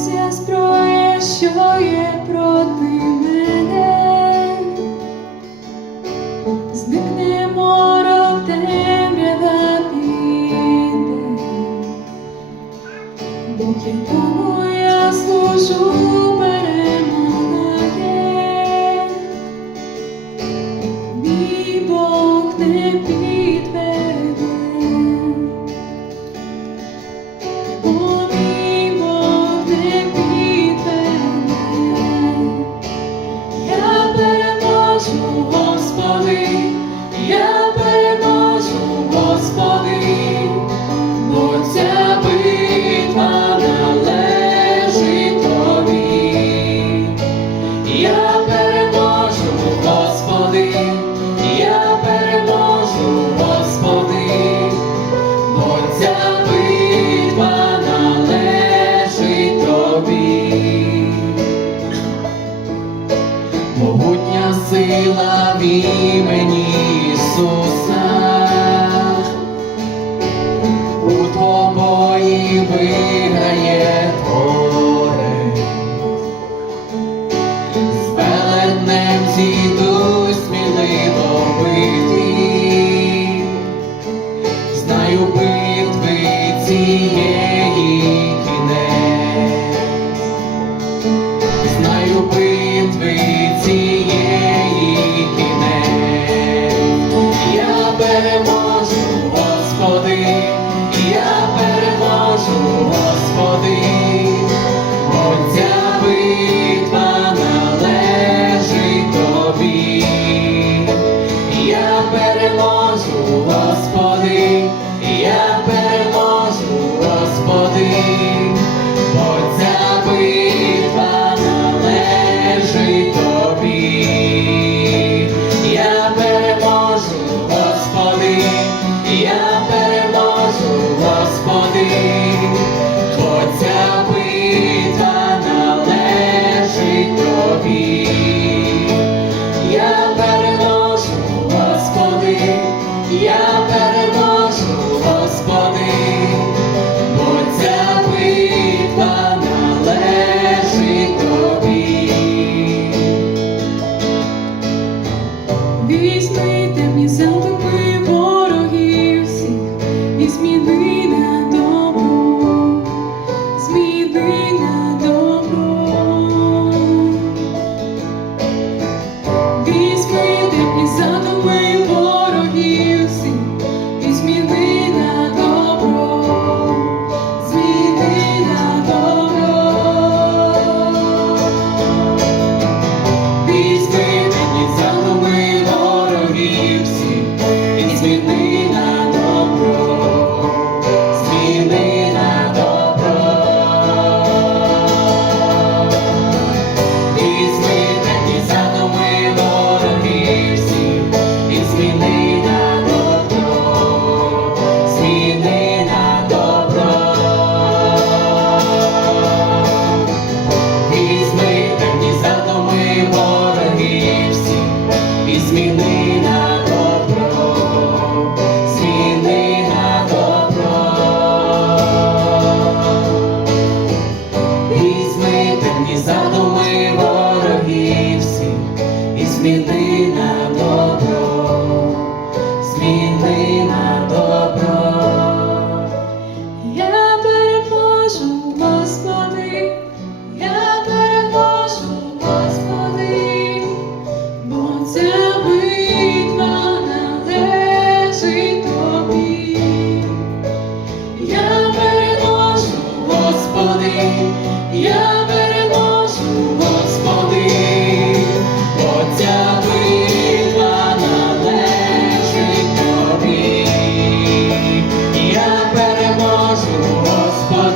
Вся зброя, що є проти мене, зникне морок, темрява піде, Бог є Господи, я переношу, Господи, бо ця битва належить тобі. Я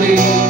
believe.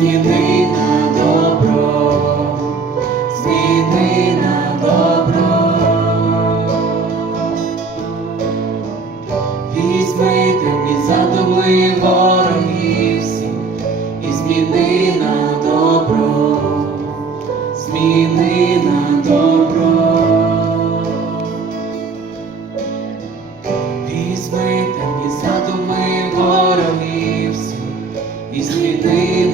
зміни на добро, зміни на добро, візьми темні задуми ворогів і зміни на добро, зміни на добро, візьми темні задуми ворогів всі, і зміни.